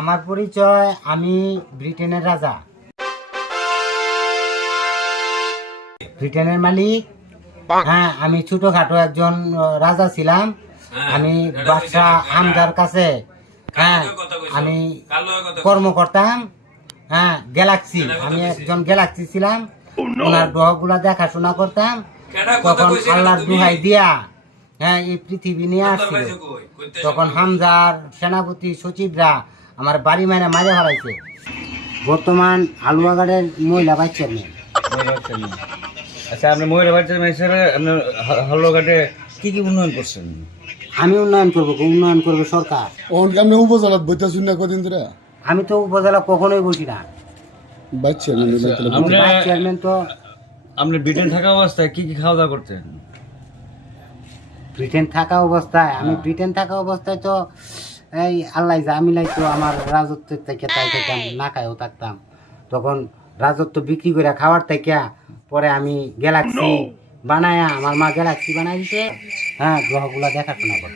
আমার পরিচয়, আমি ব্রিটেনের রাজা, ব্রিটেনের মালিক। হ্যাঁ, আমি ছোটখাটো একজন রাজা ছিলাম। আমি বাদশাহ হামজার কাছে, হ্যাঁ, আমি কর্ম করতাম। হ্যাঁ, গ্যালাক্সি, আমি একজন গ্যালাক্সি ছিলাম। ওনার গ্রহগুলা দেখাশোনা করতাম। তখন আল্লাহর দুহাই দিয়া, হ্যাঁ, এই পৃথিবী নিয়ে আসছিল। তখন হামজার সেনাপতি সচিবরা আমার বাড়ি মারে মারে হারাইছে। বর্তমান হালুয়াঘাটের মহিলা বাচ্চার মেয়ে। আচ্ছা, আপনি মহিলা বাচ্চার হিসেবে আপনার হালুয়াঘাটে কি কি উন্নয়ন করছেন? আমি উন্নয়ন করবো সরকার। আপনি উপজেলা বইতেছেন না কদিন ধরে? আমি তো উপজেলা কখনোই বসি না। চেয়ারম্যান তো আপনি ব্রিটেন থাকা অবস্থায় কি কি খাওয়া দাওয়া করতেন? ব্রিটেন থাকা অবস্থায়, আমি ব্রিটেন থাকা অবস্থায় তো এই আল্লাহ জামিলাই তো আমার রাজত্বের থেকে তাই খেতাম, না খাইও থাকতাম। তখন রাজত্ব বিক্রি করে খাওয়ার থেকে পরে আমি গ্যালাক্সি বানায়া, আমার মা গ্যালাক্সি বানাই দিছে। হ্যাঁ, গ্রহগুলা দেখাশোনা করে।